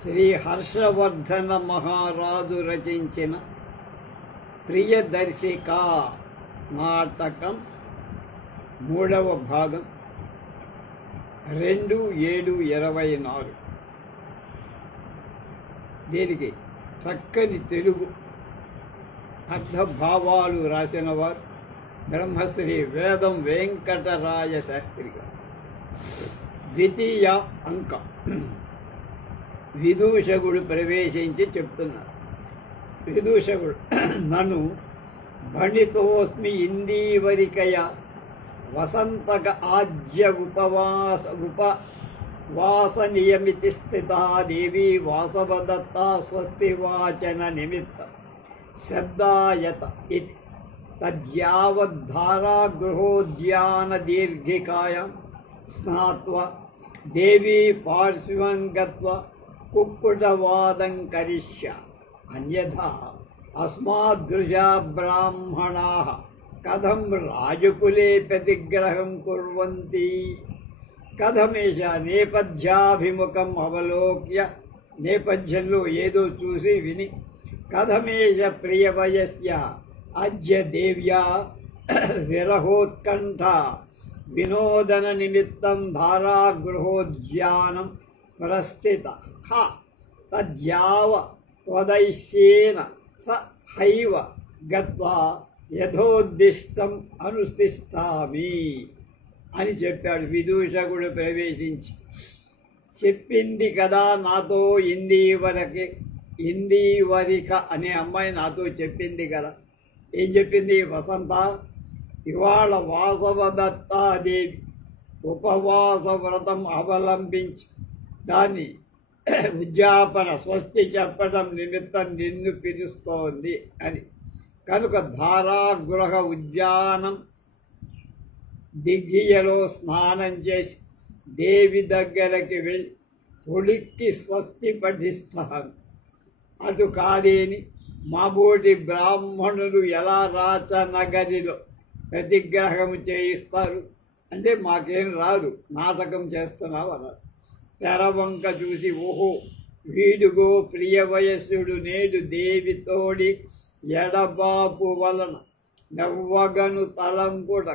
శ్రీ హర్షవర్ధన మహారాజు రచించిన ప్రియదర్శిక నాటకం 3వ భాగం 2/7/24. దీనికి చక్కని తెలుగు అర్థభావాలు రాసిన వారు బ్రహ్మశ్రీ వేదం వెంకటరాయ శాస్త్రి గారు. ద్వితీయ అంకం. విదూషకుడు ప్రవేశించి చెప్తున్నారు. విదూషకుడు, నన్ను భణితోస్మి ఇందీవరికయ వసంతక ఆజ్య ఉపవాసనియమితి స్థితా దేవీ వాసవదత్తా స్వస్తి వాచన నిమిత్త శబ్దాయత ఇది తద్యావద్ధారాగృహోద్యాన దీర్ఘికాయాం స్నాత్వా దేవీ పార్శ్వం గత్వా కుక్కుటవాదం కరిష్య అన్యథా అస్మాదృశా బ్రాహ్మణాః కథం రాజకులే ప్రతిగ్రహం కుర్వంతి. కథమేష నేపథ్యాభిముఖం అవలోక్య, నేపథ్యంలో ఏదో చూసి విని, కథమేష ప్రియవయస్య అద్య దేవ్యా విరహోత్కంఠ వినోదన నిమిత్తం ధారాగృహోద్యానం ప్రస్థిత తద్యావ త్వదైశ్యేన స హైవ గత్వా యథోద్దిష్టం అనుతిష్ఠామి అని చెప్పాడు. విదూషకుడు ప్రవేశించి, చెప్పింది కదా నాతో ఇందీవరిక అనే అమ్మాయి నాతో చెప్పింది కదా. ఏం చెప్పింది? వసంత, ఇవాళ వాసవదత్తాదేవి ఉపవాస వ్రతం అవలంబించి దాన్ని ఉద్యాపన స్వస్తి చెప్పడం నిమిత్తం నిన్ను పిలుస్తోంది అని. కనుక ధారాగృహ ఉద్యానం దిగ్గియలో స్నానం చేసి దేవి దగ్గరకి వెళ్ళి ఉడిక్కి స్వస్తి పఠిస్తాను. అటు కాదేని మాబోటి బ్రాహ్మణులు ఎలా రాచనగరిలో ప్రతిగ్రహం చేయిస్తారు అంటే మాకేం రాదు, నాటకం చేస్తున్నావు అన్నారు. తెరవంక చూసి, ఓహో వీడుగో ప్రియ వయస్సుడు నేడు దేవితోడి ఎడబాపు వలన నవ్వగను తలంపుట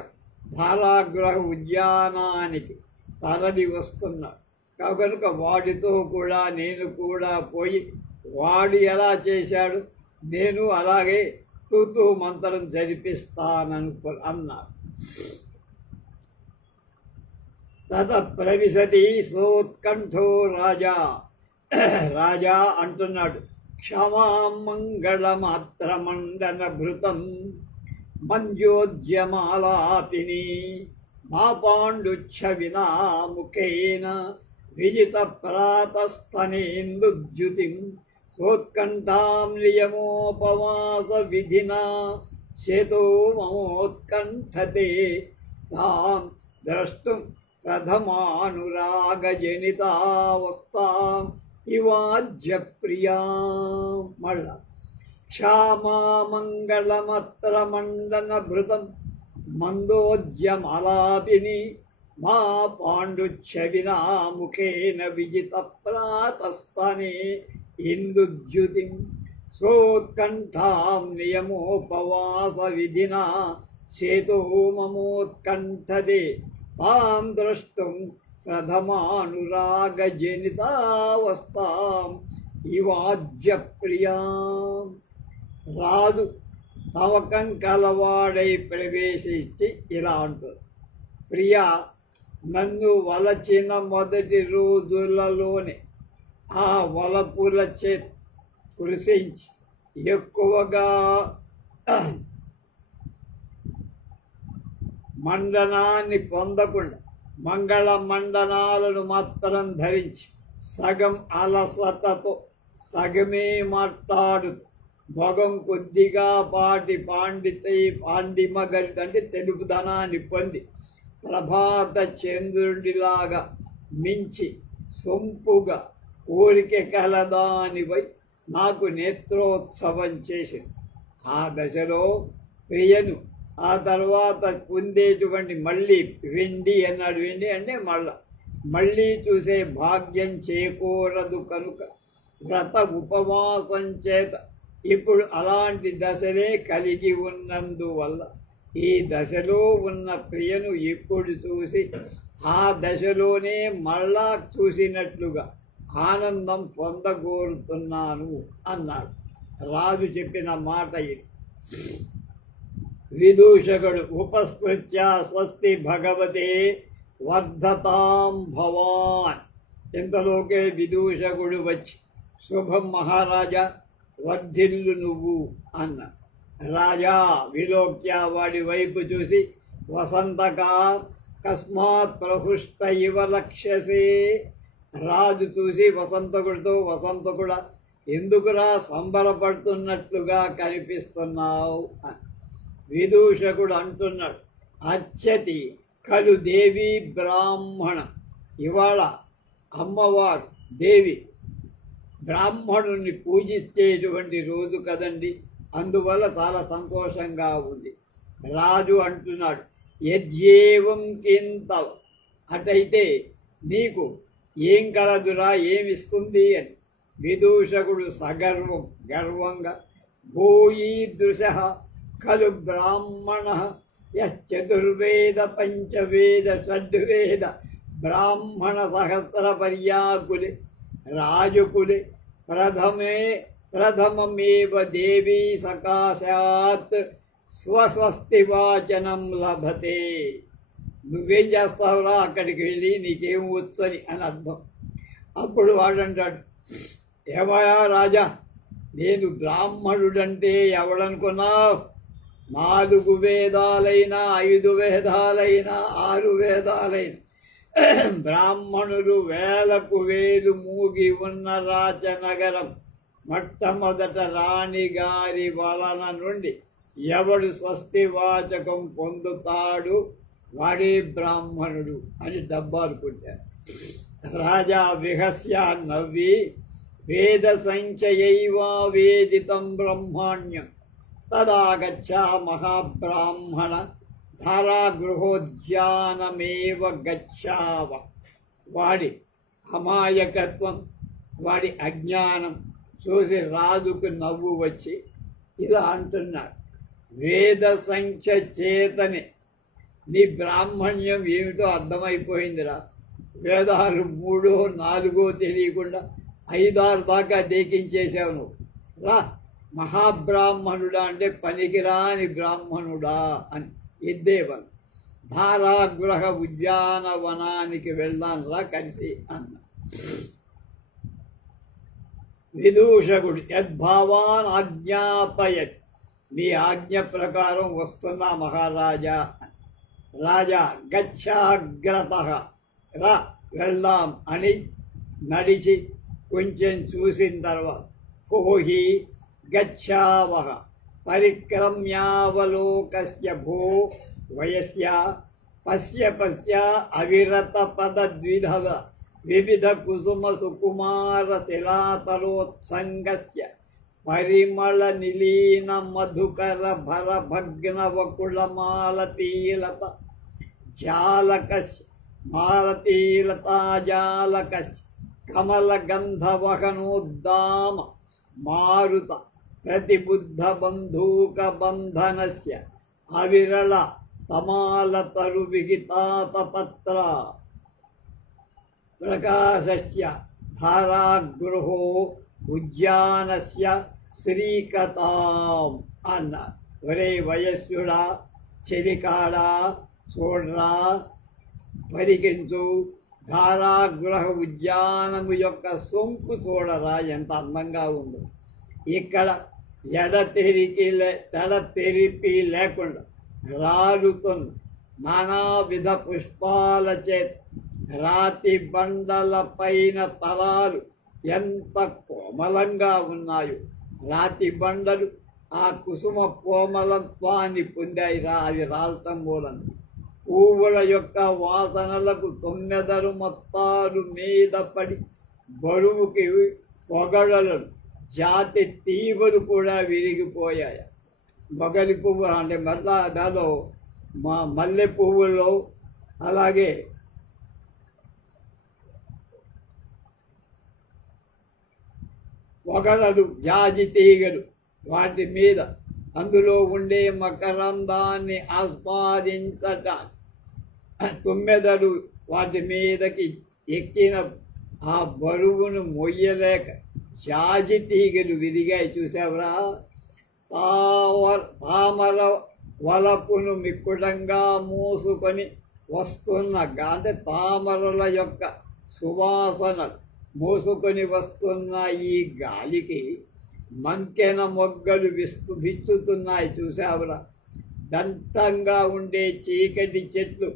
ధారాగృహ ఉద్యానానికి తరలి వస్తున్నాడు. కనుక వాడితో కూడా నేను కూడా పోయి వాడు ఎలా చేశాడు నేను అలాగే తూతూ మంత్రం అన్నారు. తత ప్రవిశతి సోత్కంఠో రాజా. రాజా అంటున్నాడు, క్షమామంగళమాత్రమండన భృతం మంజోద్యమాలాపిని మా పాండుచ్ఛ వినాముఖేన విజిత ప్రాతస్తనేందుద్యుతిం సోత్కంఠాం నియమోపవాస విధినా చేతో మమోత్కంఠతే తాం ద్రష్టుం ప్రథమానురాగజనితావస్థాం ఇవాజ్య ప్రియా. మళ్ళా క్షామామంగళమత్ర మండన భృతం మందోద్యమలాపిని మా పాండుచ్ఛ వినాముఖేన విజిత ప్రాతస్తనే ఇందుద్యుతిం సోత్కంఠాం నియమోపవాస విధినా చేతో మమోత్కంఠతే తాం ద్రష్టుం ప్రథమానురాగజనితావస్థాం ఇవాజ్య ప్రియా. రాజు తవకం కలవాడై ప్రవేశించి ఇలా అంటారు, ప్రియా, నన్ను వలచిన మొదటి రోజులలోనే ఆ వలపులచే కృషించి ఎక్కువగా మండనాన్ని పొందకుండా మంగళ మండనాలను మాత్రం ధరించి సగం అలసతతో సగమే మాట్లాడుతూ మొగం కొద్దిగా పాండిమగలి అంటే తెలుపుదనాన్ని పొంది ప్రభాత చంద్రుడిలాగా మించి సొంపుగా కోరిక కలదానిపై నాకు నేత్రోత్సవం చేసింది. ఆ దశలో ప్రియను ఆ తర్వాత పొందేటువంటి మళ్ళీ వెండి అన్నాడు. వెండి అంటే మళ్ళీ చూసే భాగ్యం చేకూరదు కనుక వ్రత ఉపవాసం చేత ఇప్పుడు అలాంటి దశలే కలిగి ఉన్నందువల్ల ఈ దశలో ఉన్న ప్రియను ఇప్పుడు చూసి ఆ దశలోనే మళ్ళా చూసినట్లుగా ఆనందం పొందగోరుతున్నాను అన్నాడు. రాజు చెప్పిన మాట ఇది. విదూషకుడు ఉపస్పృత్య స్వస్తి భగవతే వర్ధతాం భవాన్. ఇంతలోకే విదూషకుడు వచ్చి శుభం మహారాజా, వర్ధిల్లు నువ్వు అన్న. రాజా విలోక్య వాడి వైపు చూసి వసంతకా కస్మాత్ ప్రహృష్ట ఇవ లక్ష్యసే. రాజు చూసి వసంతకుడా ఎందుకురా సంబరపడుతున్నట్లుగా కనిపిస్తున్నావు అని. విదూషకుడు అంటున్నాడు, అర్చతి ఖలు దేవి బ్రాహ్మణ. ఇవాళ అమ్మవారు దేవి బ్రాహ్మణుని పూజించేటువంటి రోజు కదండి, అందువల్ల చాలా సంతోషంగా ఉంది. రాజు అంటున్నాడు, యద్యేవం కింత, అటైతే నీకు ఏం కలదురా, ఏమిస్తుంది అని. విదూషకుడు గర్వంగా భూయీదృశ ఖలు బ్రాహ్మణ యశ్చతుర్వేద పంచవేద షడ్వేద బ్రాహ్మణ సహస్ర పర్యాకులే రాజకులే ప్రథమమేవ దేవీ సకాశాత్ స్వస్తి వాచనం లభతే. నువ్వేం చేస్తావురా అక్కడికి వెళ్ళి, నీకేం వచ్చని అని అర్థం. అప్పుడు వాడంటాడు, ఏమయా రాజా, నేను బ్రాహ్మణుడంటే ఎవడనుకున్నావు? 4 వేదాలైనా 5 వేదాలైనా 6 వేదాలైనా బ్రాహ్మణులు వేలకు వేలు మూగి ఉన్న రాచనగరం మొట్టమొదట రాణిగారి వలన నుండి ఎవడు స్వస్తి వాచకం పొందుతాడు వాడే బ్రాహ్మణుడు అని డబ్బాలు కొట్టారు. రాజా విహస్య నవ్వి వేద సంఖ్యయైవా వేదితం బ్రహ్మాణ్యం తదా గచ్చా మహాబ్రాహ్మణ ధారాగృహోద్యానమేవ గచ్చావ. వాడి అమాయకత్వం, వాడి అజ్ఞానం చూసి రాజుకు నవ్వు వచ్చి ఇలా అంటున్నాడు, వేద సంఖ్య చేతనే నీ బ్రాహ్మణ్యం ఏమిటో అర్థమైపోయిందిరా. వేదాలు 3 4 తెలియకుండా 5 6 దాకా దేకించేశావు నువ్వు. రా మహాబ్రాహ్మణుడా అంటే పనికిరాని బ్రాహ్మణుడా అని ఎద్దేవన్. ధారాగృహ ఉద్యానవనానికి వెళ్దాంరా కలిసి అన్న. విదూషకుడు యద్భావాన్ ఆజ్ఞాపయత్, నీ ఆజ్ఞ ప్రకారం వస్తున్నా మహారాజా. రాజా గచ్చాగ్రత, రా వెళ్దాం అని నడిచి కొంచెం చూసిన తర్వాత కోహి గచ్చావహ పరిక్రమ్యావలోకస్య భో వయస్య పశ్య అవిరత పదద్విధవ వివిధ కుసుమ సుకుమార శిలాతలోత్సంగస్య పరిమళ నిలీన మధుకర భర భగ్న వకుళమాలతీలత జాలకస్య మాలతీలతాజాలకస్య కమల గంధవహనోద్దామ మారుత ప్రతిబుద్ధ బంధూక బంధనస్య అవిరళ తమాలతరు విహితాతపత్ర ప్రకాశస్య ధారాగృహో ఉద్యానస్య శ్రీకతాం అన్న. ఒరే వయస్సుడా, చెలికాడా, చూడరా, పరికించు, ధారాగృహ ఉద్యానము యొక్క సొంపు చూడరా ఎంత అందంగా ఉందో. ఇక్కడ తెరిపి లేకుండా రాలుతున్న నానావిధ పుష్పాల చేత రాతి బండల పైన తలాలు ఎంత కోమలంగా ఉన్నాయో. రాతి బండలు ఆ కుసుమ కోమలత్వాన్ని పొందాయిరా, అవి రాలటం మూలం. పువ్వుల యొక్క వాసనలకు 9 మొత్తాలు మీద పడి బరువుకి పొగడలను జాతి తీవలు కూడా విరిగిపోయాయి. మొగలి పువ్వు అంటే మళ్ళా దాలో మల్లె పువ్వుల్లో అలాగే పొగడలు జాజి తీగలు వాటి మీద అందులో ఉండే మకరందాన్ని ఆస్వాదించటానికి తుమ్మెదలు వాటి మీదకి ఎక్కిన ఆ బరువును మొయ్యలేక జాజి తీగలు విరిగాయి. చూసావురా? తామర వలపును మిక్కుడంగా మూసుకొని వస్తున్న అంటే తామరల యొక్క సువాసన మోసుకొని వస్తున్న ఈ గాలికి మంకెన మొగ్గలు విచ్చుతున్నాయి. చూసావురా? దంతంగా ఉండే చీకటి చెట్లు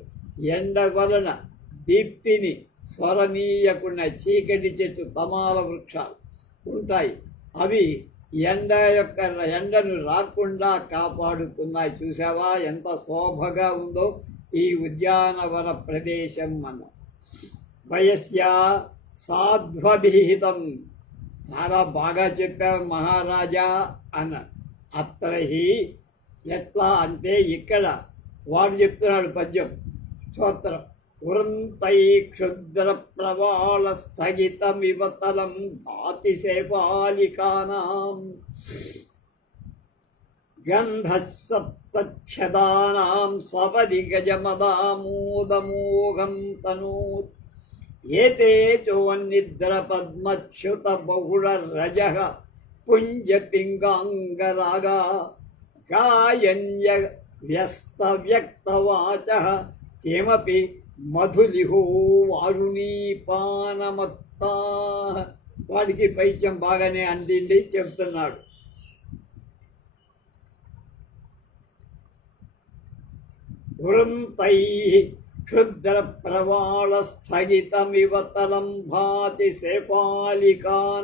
ఎండ వలన దీప్తిని స్వరనీయకుండా చీకటి చెట్లు తమాల వృక్షాలు ఉంటాయి. అవి ఎండను రాకుండా కాపాడుతున్నాయి. చూసావా ఎంత శోభగా ఉందో ఈ ఉద్యానవన ప్రదేశం. మనం వయస్య సాధ్వభిహితం, చాలా బాగా చెప్పారు మహారాజా అన్న. అత్రహి ఎట్లా అంటే ఇక్కడ వాడు చెప్తున్నాడు పద్యం స్తోత్రం. వృంతై క్షుద్ర ప్రవాళ స్థగితమివతలం భాతి సేపాలికానాం గంధసప్తక్షదానాం సవది గజమదామోదమోహం తనూత్ ఏతే చోన్నిద్ర పద్మచ్యుత బహుళ రజః పుంజ పింగాంగరాగా గాయన్య వ్యస్త వ్యక్తవాచః కిమపి మధులిహో వారుణీపానమత్తా. వాడికి పైత్యం బాగానే అందింది చెప్తున్నాడు. వృంతై క్షుద్ర ప్రవాళ స్థగితమివతలం భాతి సేపాలికానాం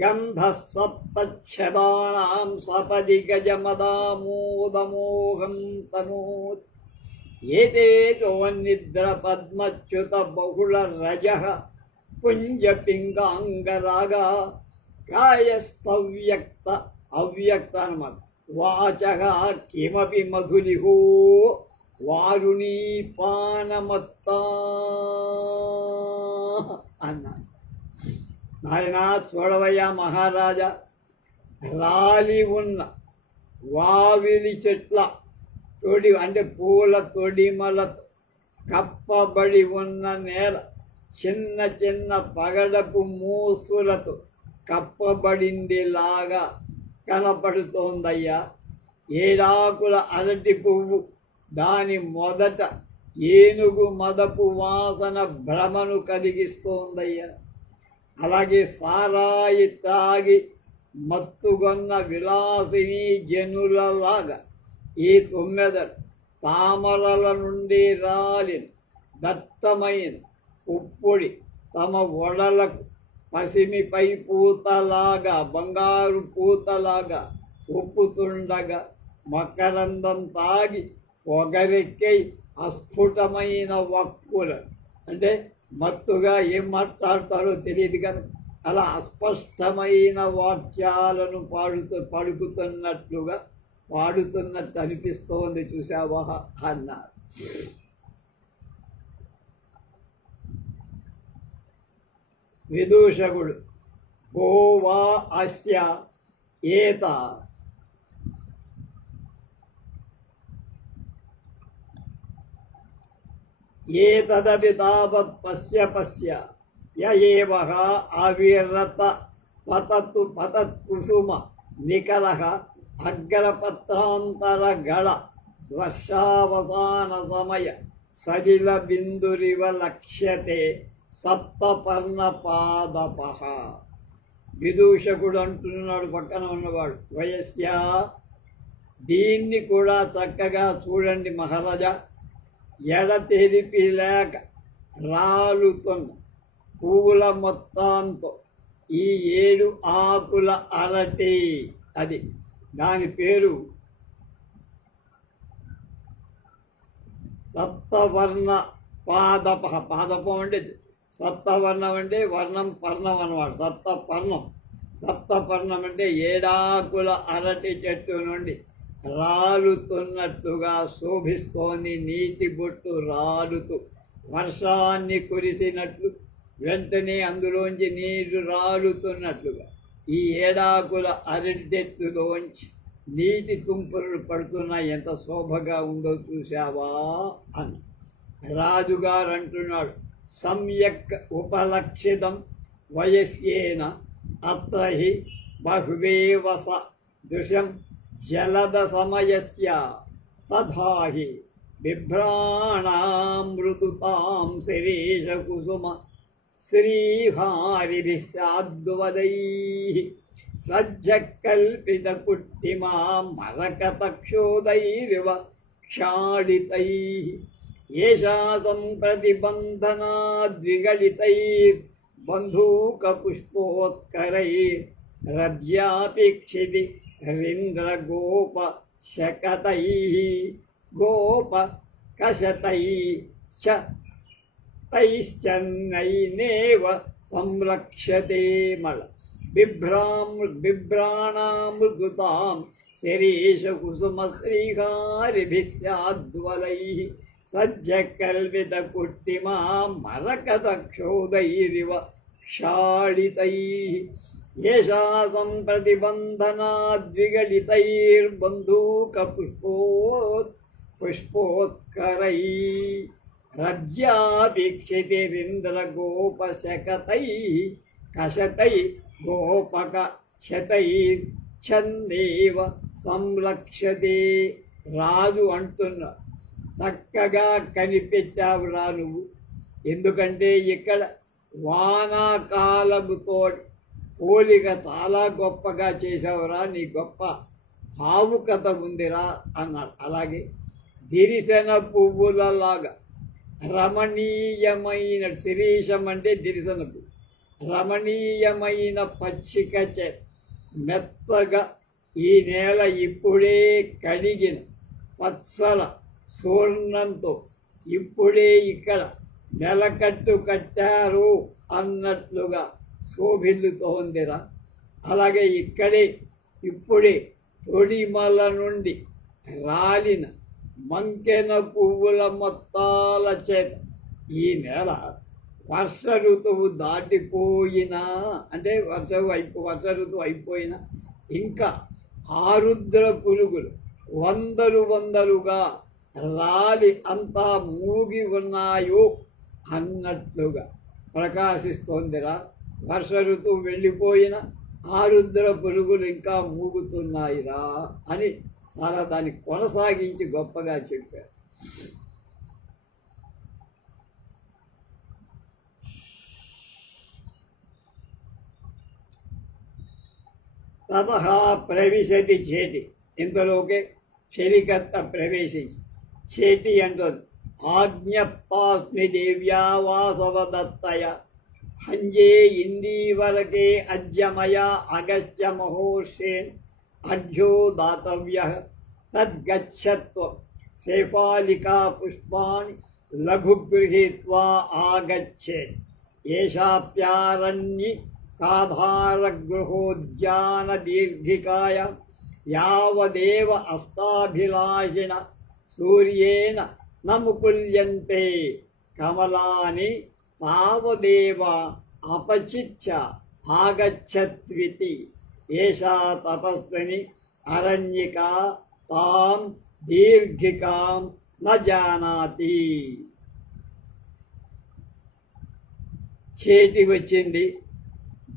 గంధ సప్తక్షదానాం సపది గజమదామోదమోహం తనూత్ ఏతే చోన్నిద్ర పద్మచ్యుత బహుళ రజః పుంజ పింగాంగరాగా కాయస్తవ్యక్త అవ్యక్త అన్నమాట. వాచః కిమపి మధులిహో వారుణీపానమత్తా అన్నాడు. నాయనా చూడవయ్యా మహారాజా, రాలి ఉన్న వావిలి చెట్ల తొడి అంటే పూల తొడిమలతో కప్పబడి ఉన్న నేల చిన్న చిన్న పగడపు మూసులతో కప్పబడిందిలాగా కనపడుతోందయ్యా. ఏడాకుల అరటి పువ్వు దాని మొదట ఏనుగు మదపు వాసన భ్రమను కలిగిస్తోందయ్యా. అలాగే సారాయి తాగి మత్తుగొన్న విలాసిని జనులలాగా ఈ తుమ్మెదలు తామరల నుండి రాలిన దట్టమైన ఉప్పుడి తమ ఒడలకు పసిమిపై పూతలాగా బంగారు పూతలాగా ఉప్పుతుండగా మకరందం తాగి పొగరెక్కై అస్ఫుటమైన వక్కులు అంటే మత్తుగా ఏం మాట్లాడతారో తెలియదు కదా, అలా అస్పష్టమైన వాక్యాలను పాడుతున్నట్టు అనిపిస్తోంది. చూసావా అన్నారు. విదూషకుడు గోవా అస్య ఏత ఏతదపి తావత్ పశ్య పశ్య య ఏవః అవిరత పతతు పతత్కుసుమ నికలః అగ్రపత్రాంతరగళ వర్షావసాన సమయ సలిల బిందురివ లక్ష్యతే సప్తపర్ణపాదపః. విదూషకుడు అంటున్నాడు పక్కన ఉన్నవాడు, వయస్య దీన్ని కూడా చక్కగా చూడండి మహారాజా. ఎడతెరిపి లేక రాలుతున్న పువ్వుల మొత్తంతో ఈ 7 ఆకుల అరటి, అది దాని పేరు సప్తవర్ణ పాదప. పాదపం అంటే సప్తవర్ణం అంటే వర్ణం పర్ణం అన్నమాట. సప్తపర్ణం అంటే 7 ఆకుల అరటి చెట్టు నుండి రాలుతున్నట్టుగా శోభిస్తోంది. నీటి బొట్టు రాలుతూ వర్షాన్ని కురిసినట్లు వెంటనే అందులోంచి నీరు రాలుతున్నట్లుగా ఈ ఏడాకుల అరటి చెట్టులోంచి నీటి తుంపరులు పడుతున్నా ఎంత శోభగా ఉందో చూశావా అని రాజుగారు అంటున్నాడు. సమ్యక్ ఉపలక్షితం వయస్యేన అత్ర హి బహువేవస దృశం జలద సమయస్య తథా హి బిభ్రాణామృదుతాం శిరీష కుసుమ శ్రీహారిభిः సాద్వదైః సజ్జకల్పిత కుట్టిమాం మరకతక్షోదైరివ క్షాళితైః ఏషా సంప్రతిబంధనాద్విగళితైర్బంధూకపుష్పోత్కరైరద్యాపేక్షితి హరీంద్రగోపశకతైః గోపకశతైశ్చ తైశ్చన్నైనేవ సంరక్ష్యతే మళ బిభ్రాణామృదుతాం శిరీష కుసుమ శ్రీహారిభిः స్యాద్వలైః సజ్జకల్పిత కుట్టిమాం మరకతక్షోదైరివ క్షాళితైః ఏషా సంప్రతిబంధనాద్విగళితైర్బంధూకపుష్పోత్కరైः రజ్యాపేక్షితిరింద్రగోపశకతైః కశతై గోపకశతైశ్చన్నేవ సంరక్ష్యతే. రాజు అంటున్నా, చక్కగా కనిపించావురా నువ్వు. ఎందుకంటే ఇక్కడ వానాకాలముతో పోలిక చాలా గొప్పగా చేసావురా, నీ గొప్ప భావుకత ఉందిరా అన్నాడు. అలాగే దిరిసెన పువ్వులలాగా రమణీయమైన శిరీషం అంటే దిరిసెన పువ్వు, రమణీయమైన పచ్చిక మెత్తగా ఈ నేల ఇప్పుడే కడిగిన పచ్చల సూర్ణంతో ఇప్పుడే ఇక్కడ నెలకట్టు కట్టారు అన్నట్లుగా శోభిల్లుతోందిరా. అలాగే ఇక్కడే ఇప్పుడే తొడిమల నుండి రాలిన మంకెన పువ్వుల మొత్తాల చేత ఈ నెల వర్ష ఋతువు దాటిపోయినా, అంటే వర్ష ఋతువు అయిపోయినా ఇంకా ఆరుద్ర పురుగులు వందలుగా రాలి అంతా మూగి ఉన్నాయో అన్నట్లుగా ప్రకాశిస్తోందిరా. వర్ష ఋతువు వెళ్ళిపోయిన ఆరుద్ర పురుగులు ఇంకా మూగుతున్నాయిరా అని చాలా దాన్ని కొనసాగించి గొప్పగా చెప్పారు. తతః ప్రవిశతి చేటి. ఇంతలోకే చెలికత్త ప్రవేశించి చేటి అంటుంది, ఆజ్ఞప్తాస్మి దేవ్యా వాసవదత్తయ హంజే ఇందీవరకే అజ్యమయా అగస్త్య మహోర్షేన్ అర్ఘ్యో దాతవ్యః తద్గచ్చత్వం శేఫాలికా పుష్పాణి లఘు గృహీత్వా ఆగచ్చేత్ ఏషాప్యారణ్యి కాధారగృహోద్యాన దీర్ఘికాయ యావదేవ అస్తాభిలాషిణ సూర్యేణ న ముకుల్యంతే కమలాని తావదేవ అపచిత్య ఆగచ్చత్వితి ఏషా తపస్విని అరణ్యికా తాం దీర్ఘికాం న జానాతి. చేతి వచ్చింది.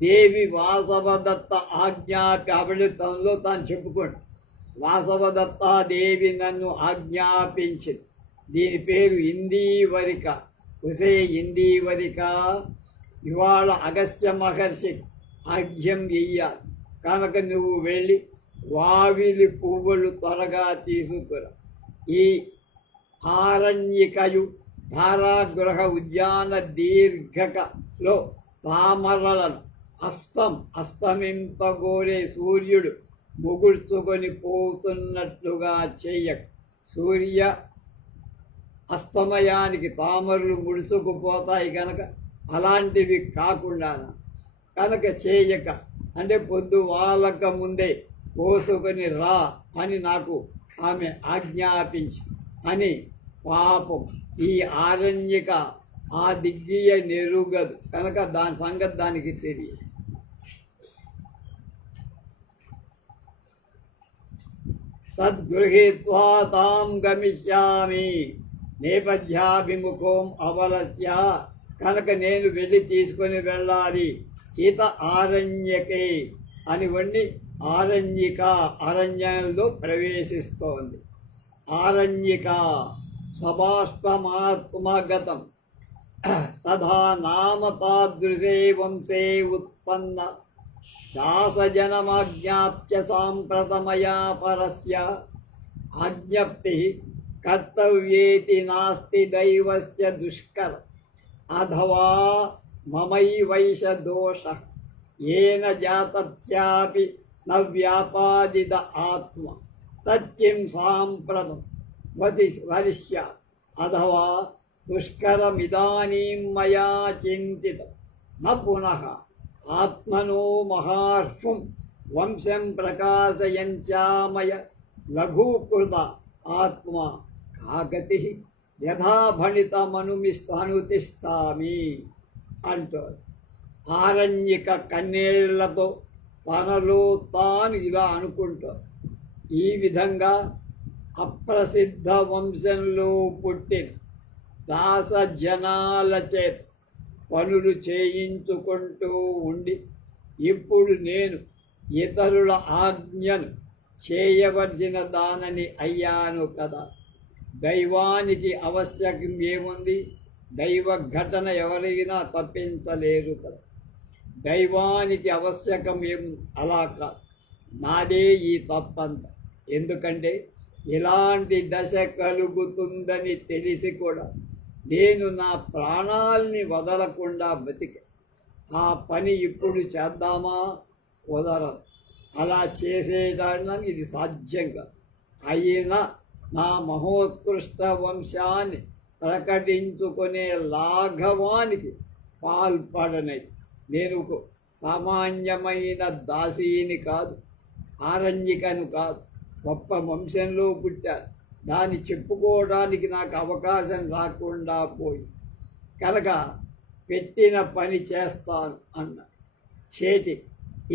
దేవి వాసవదత్త ఆజ్ఞాపి అబళితంలో తాను చెప్పుకోండి, వాసవదత్తాదేవి నన్ను ఆజ్ఞాపించింది. దీని పేరు ఇందీవరిక. ఉసే ఇందీవరిక, ఇవాళ అగస్త్య మహర్షి ఆజ్ఞం వెయ్యాలి కనుక నువ్వు వెళ్ళి వావిలి పువ్వులు త్వరగా తీసుకురా. ఈ ఆరణ్యికయు ధారాగృహ ఉద్యాన దీర్ఘకలో తామరలను అస్తమింపగోరే సూర్యుడు ముగుర్చుకొని పోతున్నట్లుగా చెయ్యక. సూర్య అస్తమయానికి తామరలు ముడుచుకుపోతాయి కనుక అలాంటివి కాకుండా కనుక చేయక, అంటే పొద్దు వాళ్ళక ముందే కోసుకొని రా అని నాకు ఆమె ఆజ్ఞాపించి అని. పాపం ఈ ఆరణ్యక ఆ దిగ్గీయ నెరుగదు కనుక దాని సంగతి దానికి తెలియదు. తద్గృహీత్వా తాం గమిష్యామి నేపథ్యాభిముఖం అవలస్య, కనుక నేను వెళ్ళి తీసుకొని వెళ్ళాలి. ఈత ఆరణ్యకే అని వండి ఆరణ్యిక అరణ్యంలో ప్రవేశిస్తోంది. ఆరణ్యిక సభాష్పమాత్మగతం తథా నామ తాదృశే వంశే ఉత్పన్న దాసజనమాజ్ఞాప్య సాంప్రతమయా పరస్య ఆజ్ఞప్తి కర్తవ్యేతి నాస్తి దైవస్య దుష్కర అథవా మమైవైష దోష ఏన జాతత్యాపి న వ్యాపాదిత ఆత్మ తత్కిం సాంప్రతం వరిష్య అథవా దుష్కరమిదానీం మయా చింతితం న పునః ఆత్మనో మహార్షం వంశం ప్రకాశయంచామయ లఘూకృత ఆత్మ కాగతి యథా భణితమనుతిష్టామి అంటారు. ఆరణ్యక కన్నీళ్లతో తనలో తాను ఇలా అనుకుంటారు. ఈ విధంగా అప్రసిద్ధ వంశంలో పుట్టిన దాస జనాల చేత పనులు చేయించుకుంటూ ఉండి ఇప్పుడు నేను ఇతరుల ఆజ్ఞను చేయవలసిన దానని అయ్యాను కదా. దైవానికి ఆవశ్యకం ఏముంది? దైవ ఘటన ఎవరైనా తప్పించలేరు కదా. దైవానికి ఆవశ్యకం ఏముంది? అలా కాదు, నాదే ఈ తప్పంత. ఎందుకంటే ఇలాంటి దశ కలుగుతుందని తెలిసి కూడా నేను నా ప్రాణాల్ని వదలకుండా బతికే ఆ పని ఇప్పుడు చేద్దామా? కుదరదు. అలా చేసేయడానికి ఇది సాధ్యంగా అయినా నా మహోత్కృష్ట వంశాన్ని ప్రకటించుకునే లాఘవానికి పాల్పడనై నేను సామాన్యమైన దాసీని కాదు, ఆరణ్యకను కాదు, గొప్ప వంశంలో పుట్టాను. దాన్ని చెప్పుకోవడానికి నాకు అవకాశం రాకుండా పోయి కనుక పెట్టిన పని చేస్తాను అన్న చేతి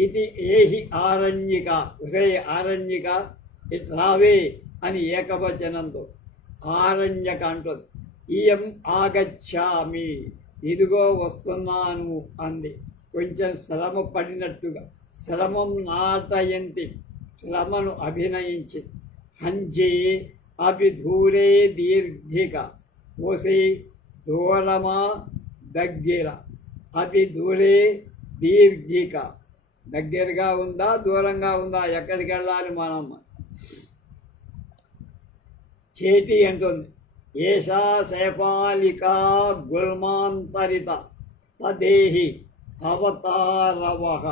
ఇది ఏహి ఆరణ్యక ఉసే ఆరణ్యక ఇట్రావే అని ఏకవచనంతో ఆరణ్యక అంటుంది. ఇయం ఆగచ్చామి, ఇదిగో వస్తున్నాను అంది. కొంచెం శ్రమ పడినట్టుగా శ్రమం నాటయంతి, శ్రమను అభినయించి హంజే అభిధూరే దీర్ఘిక ఓసే దూరమా దగ్గర, అభిధూరే దీర్ఘిక దగ్గరగా ఉందా దూరంగా ఉందా, ఎక్కడికి వెళ్ళాలి మనమ్మ? చేతి అంటుంది ఏషా శైపాలికా గుల్మాంతరిత తదేహి అవతారవహ,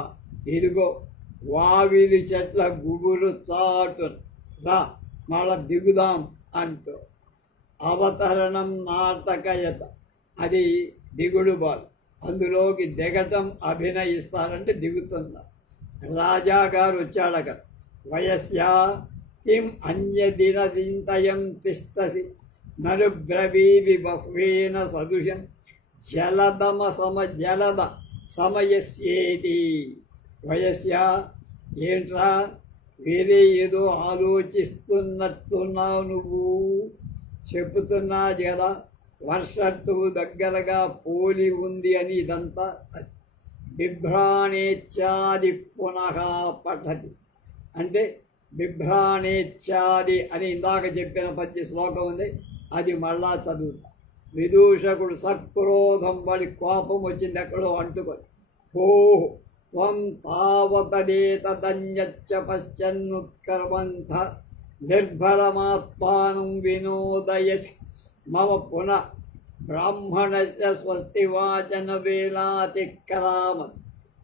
ఇదిగో వావిలి చెట్ల గుబురు చాటు రా మళ్ళా దిగుదాం అంటూ అవతరణం నాటకయత, అది దిగుడు బాలు, అందులోకి దిగటం అభినయిస్తారంటే దిగుతున్నారు. రాజాగారు వచ్చాడు అక్కడ. వయస్యా కిం అన్యదినచింతయం తిష్టసి నరుబ్రవీవి బహ్వేన సదృశం జలద సమయస్యేది. వయస్యా ఏంట్రా వేరే ఏదో ఆలోచిస్తున్నట్టున్నావు నువ్వు, చెబుతున్నది కదా వర్షత్తువు దగ్గరగా పోలి ఉంది అని. ఇదంతా బిభ్రాణేచ్చాది పునః పఠతి అంటే బిభ్రాణేచ్చాది అని ఇందాక చెప్పిన పద్య శ్లోకం ఉంది, అది మళ్ళా చదువుతా. విదూషకుడు సక్రోధం వాడి కోపం వచ్చింది ఎక్కడో అంటుకొని, ఓ త్వం తావతదేతదన్యచ్చ పశ్చన్నుత్కర్వంత నిర్భరమాత్మానం వినోదయస్ మమ పునః బ్రాహ్మణస్య స్వస్తి వాచన వేలాతిక్రామ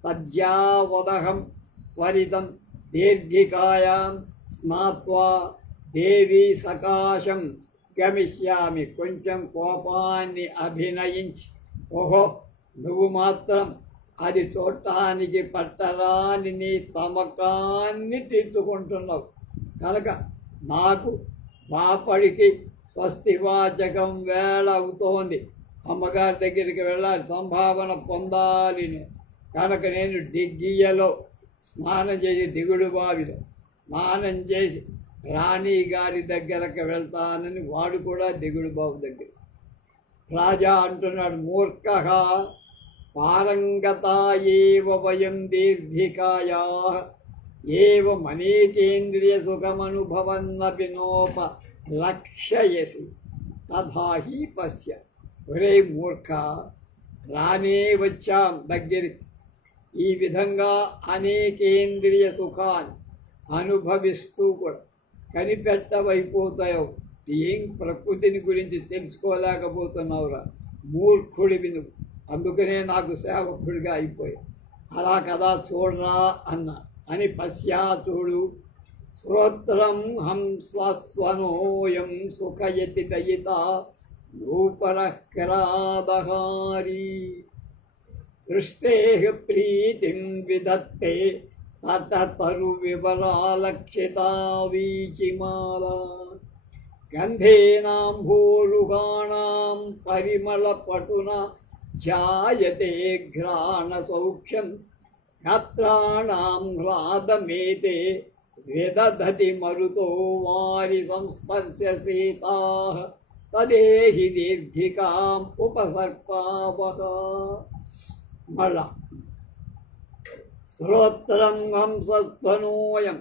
తద్యావదహం త్వరితం దీర్ఘికాయాం స్నాత్వా దేవీ సకాశం గమిష్యామి. కొంచెం కోపాన్ని అభినయించి, ఓహో నువ్వు మాత్రం అది చూడటానికి పట్టరాని నీ తమకాన్ని తీర్చుకుంటున్నావు కనుక నాకు బాపడికి స్వస్తివాచకం వేళ అవుతోంది, అమ్మగారి దగ్గరికి వెళ్ళాలి, సంభావన పొందాలి. కనుక నేను డిగ్గియలో స్నానం చేసి, దిగుడు బావిలో స్నానం చేసి రాణి గారి దగ్గరకు వెళ్తానని వాడు కూడా దిగుడు బావి దగ్గర. రాజా అంటున్నాడు, మూర్ఖ పారంగతా ఏవ వయం దీర్ఘికాయా ఏవం అనేకేంద్రియ సుఖమనుభవన్నపి నోప లక్ష్యయసి తథా హి పశ్య. ఒరే మూర్ఖ, రానే వచ్చాం దగ్గరికి, ఈ విధంగా అనేకేంద్రియ సుఖాన్ని అనుభవిస్తూ కూడా కనిపెట్టవైపోతాయో, ఏం ప్రకృతిని గురించి తెలుసుకోలేకపోతున్నావురా, మూర్ఖుడివి నువ్వు, అందుకనే నాకు సేవకుడిగా అయిపోయావు. అలా కదా చూడరా అన్న అని పశ్యా చూడు. శ్రోత్రం హంసస్వనోయం సుఖయతి దయిత నూపరఃకరాదహారీ దృష్టే ప్రీతిం విదత్తే తటతరు వివరాలక్షితా వీచిమాలా గంధేనాంభోరుగాణాం పరిమళపటున ధ్యాయతే ఘ్రాణసౌఖ్యం గాత్రాణాం హ్లాదమేతే విదధతి మరుతో వారి సంస్పర్శసీతాః తదేహి దీర్ఘికాం ఉపసర్పావః. మళ్ళా శ్రోత్రం హంసస్వనోయం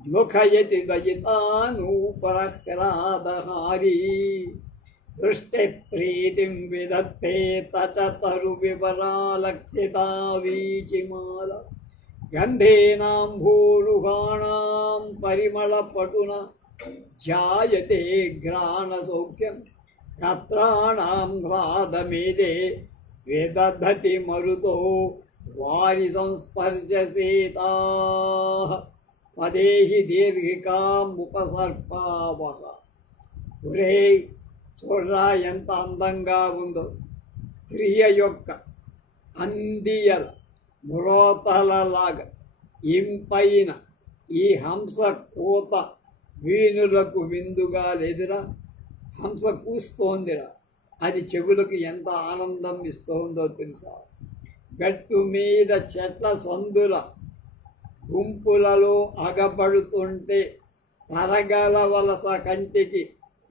ముఖయతి దయితానూపరఃకరాదహారీ దృష్టి ప్రీతిం విదత్తే తటతరు వివరాలక్షితా వీచిమాల గంధేనాంభోరుగాణాం పరిమళపటున ధ్యాయతే ఘ్రాణసౌఖ్యం గాత్రాణాం హ్లాదమేదే విదధతి మరుతో వారి సంస్పర్శసీతాః తదేహి దీర్ఘికాం ఉపసర్పావః. ఒరే చూడరా ఎంత అందంగా ఉందో, క్రియ యొక్క అందియల మ్రోతలలాగా ఇంపైన ఈ హంస కూత వీణులకు విందుగా లేదురా. హంస కూస్తోందిరా, అది చెవులకు ఎంత ఆనందం ఇస్తోందో తెలుసా. గట్టు మీద చెట్ల సందుల గుంపులలో అగపడుతుంటే తరగలవలస కంటికి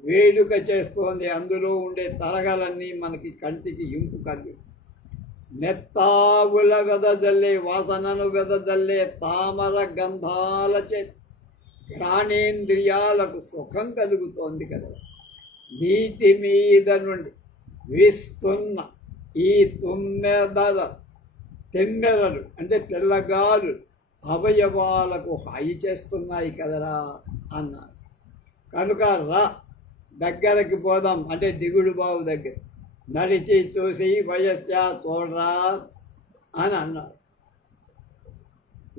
వేడుక చేస్తోంది. అందులో ఉండే తరగలన్నీ మనకి కంటికి ఇంపు కలిగి, నెత్తావుల వెదజల్లే వాసనను వెదజల్లే తామర గంధాల ఘ్రాణేంద్రియాలకు సుఖం కలుగుతోంది కదా. నీటి మీద నుండి వీస్తున్న ఈ తెమ్మెరలు అంటే పిల్లగాలు అవయవాలకు హాయి చేస్తున్నాయి కదరా అన్నారు. కనుక రా దగ్గరికి పోదాం అంటే దిగుడు బావు దగ్గర నడిచి చూసి వయస్యా చూడరా అని అన్నారు.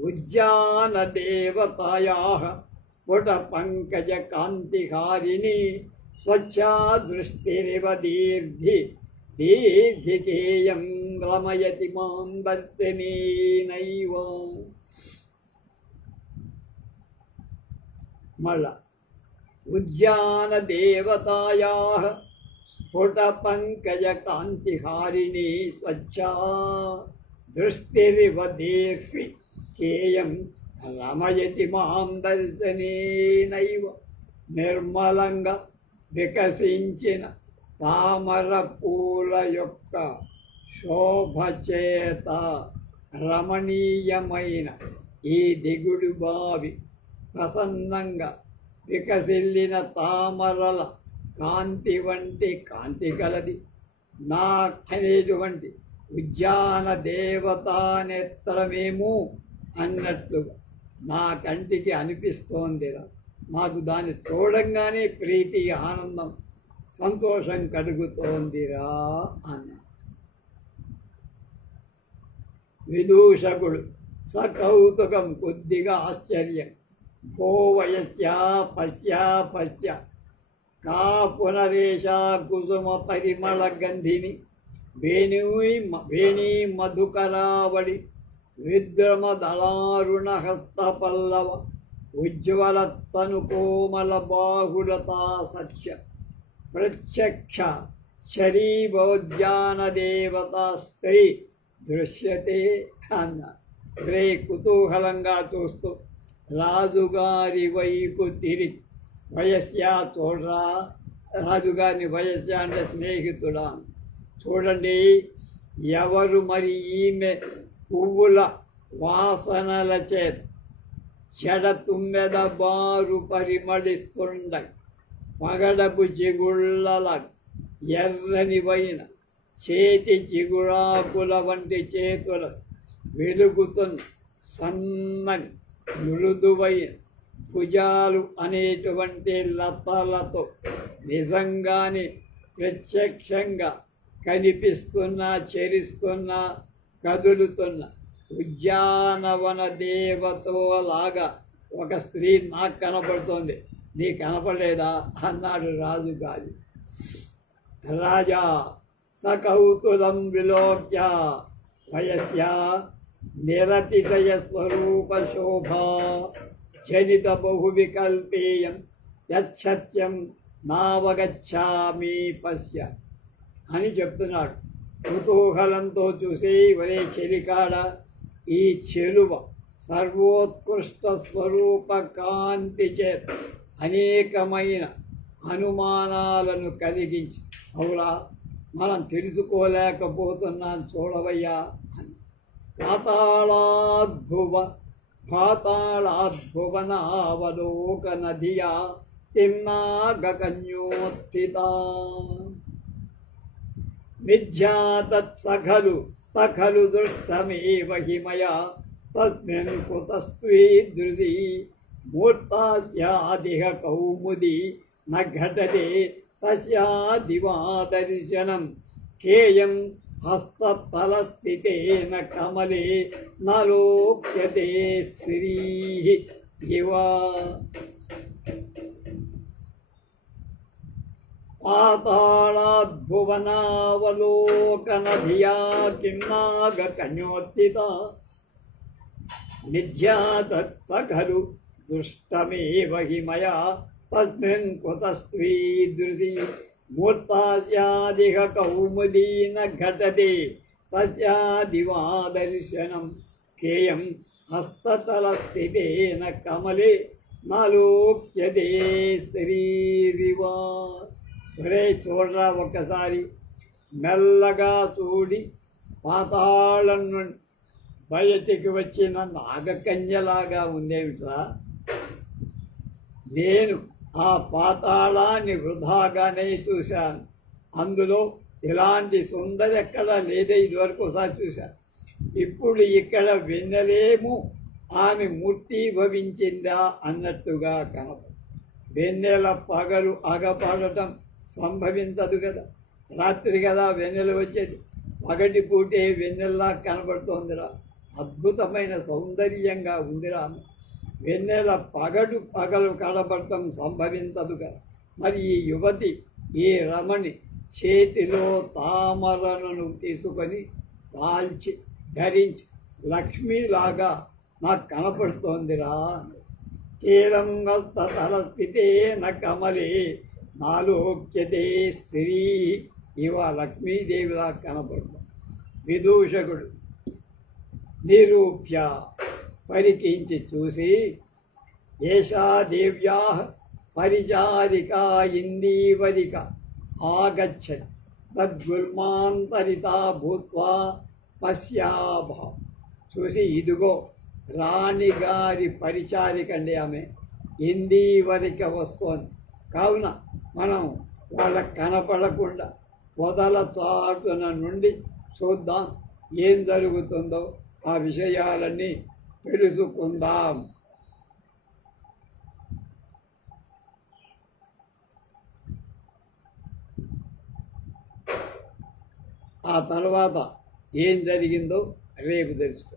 ఉద్యాన దేవతాయాః పుట పంకజ కాంతిహారిణి స్వచ్ఛా దృష్టిరివ దీర్ఘికేయం రమయతి మాం దర్శనేనైవ. మళ్ళా ఉద్యాన దేవతాయాః స్ఫుట పంకజ కాంతిహారిణి స్వచ్ఛా దృష్టిరివ దీర్ఘికేయం రమయతి మాం దర్శనేనైవ. నిర్మలంగా వికసించిన తామర పూల యొక్క శోభచేత రమణీయమైన ఈ దిగుడు బావి, ప్రసన్నంగా వికసిల్లిన తామరల కాంతి వంటి కాంతి కలది. నా అనేటువంటి ఉద్యాన దేవతా నేత్రమేమో అన్నట్లుగా నా కంటికి అనిపిస్తోందిరా. నాకు దాన్ని చూడంగానే ప్రీతి, ఆనందం, సంతోషం కలుగుతోందిరా అన్న. విదూషకుడు సకౌతుకం కొద్దిగా ఆశ్చర్యం. భో వయస్యా పశ్యా పశ్య కా పునరేషా కుసుమ పరిమళ గంధిని వేణీ మధుకరావళి విద్రమ దళారుణ హస్తపల్లవ ఉజ్వల తను కోమల బాహులతా సత్య ప్రత్యక్ష శరీరోద్యాన దేవతా స్త్రీ దృశ్యతే అన్న. రే కుతూహలంగా చూస్తూ రాజుగారి వైపు తిరిగి, వయస్యా చూడరా, రాజుగారిని వయస్యా అంటే స్నేహితుడా, చూడండి ఎవరు మరి ఈమె పువ్వుల వాసనల చేత చెడ తుమ్మెద బారు పరిమళిస్తుండ పగడపు చిగుళ్ళల ఎర్రనివైన చేతి చిగురాకుల వంటి చేతుల వెలుగుతున్న సన్నని మృదువైన భుజాలు అనేటువంటి లతలతో నిజంగానే ప్రత్యక్షంగా కనిపిస్తున్న, చెరిస్తున్న, కదులుతున్న ఉద్యానవన దేవతలాగా ఒక స్త్రీ నాకు కనపడుతోంది, నీ కనపడలేదా అన్నాడు రాజుగారి. రాజా సకౌతులం విలోక్య వయస్యా నిరతిశయ స్వరూప శోభా జనిత బహువికల్పేయం యచ్చత్యం నావగచ్చామి పశ్య అని చెప్తున్నాడు. కుతూహలంతో చూసి, ఒరే చెలికాడ, ఈ చెలువ సర్వోత్కృష్ట స్వరూప కాంతి చేత అనేకమైన అనుమానాలను కలిగించి, అవురా మనం తెలుసుకోలేకపోతున్నాం చూడవయ్యా అని. పాతాళాద్భువనావలోకన ధియా తిమ్నాగకన్యోత్థిత మిథ్యా తత్సఖలు తఖలు దృష్టమేవ హి మయా తస్మిన్ కుతస్త్వీదృశీ మూర్తాస్యాదిహ కౌముదీ న ఘటతే తస్యాదివా దర్శనం కేయం హస్తతలస్థితేన కమలే న లోక్యతే శ్రీః ఇవ. పాతాళాద్భువనావలోకన ధియా కిం నాగకన్యోత్థిత మిథ్యా తత్తఖలు దుష్టమేవ హి మయా తస్మిన్ కుతస్త్వీదృశీ మూర్తాస్యాదిహ కౌముదీ న ఘటతే తస్యాదివా దర్శనం కేయం హస్తతలస్థితేన కమలే న లోక్యతే శ్రీరివ. ఒరే చూడరా ఒక్కసారి, మెల్లగా చూడి పాతాళం నుండి బయటికి వచ్చిన నాగకన్యలాగా ఉందేమిట్రా. నేను ఆ పాతాళాన్ని వృధాగానే చూశాను, అందులో ఇలాంటి సుందరి ఎక్కడా లేదే, ఇదివరకు ఒకసారి చూశాను. ఇప్పుడు ఇక్కడ వెన్నెలేము ఆమె మూర్తీభవించిందా అన్నట్టుగా కనపడు. వెన్నెల పగలు అగపడటం సంభవించదు కదా, రాత్రి కదా వెన్నెల వచ్చేది, పగటి పూటే వెన్నెల్లా కనబడుతోందిరా, అద్భుతమైన సౌందర్యంగా ఉందిరా. వెన్నెల పగలు కనబడటం సంభవించదు కదా. మరి ఈ యువతి, ఈ రమణి చేతిలో తామరను తీసుకొని దాల్చి ధరించి లక్ష్మీలాగా నాకు కనపడుతోందిరా. తీరం తలస్థితేన కమలే నాలోక్యతే శ్రీ ఇవ. లక్ష్మీదేవిలా కనపడుతుంది. విదూషకుడు నిరూప్య పరికించి చూసి, ఏషా దేవ్యా పరిచారికా ఇందీవరిక ఆగచ్చతి తద్గుల్మాంతరితా భూత్వా పశ్యాభ. చూసి, ఇదిగో రాణిగారి పరిచారికండి ఆమె, ఇందీవరిక వస్తోంది, కావున మనం వాళ్ళకు కనపడకుండా పొదల చాటున నుండి చూద్దాం, ఏం జరుగుతుందో ఆ విషయాలన్నీ తెలుసుకుందాం. ఆ తర్వాత ఏం జరిగిందో రేపు తెలుసుకో.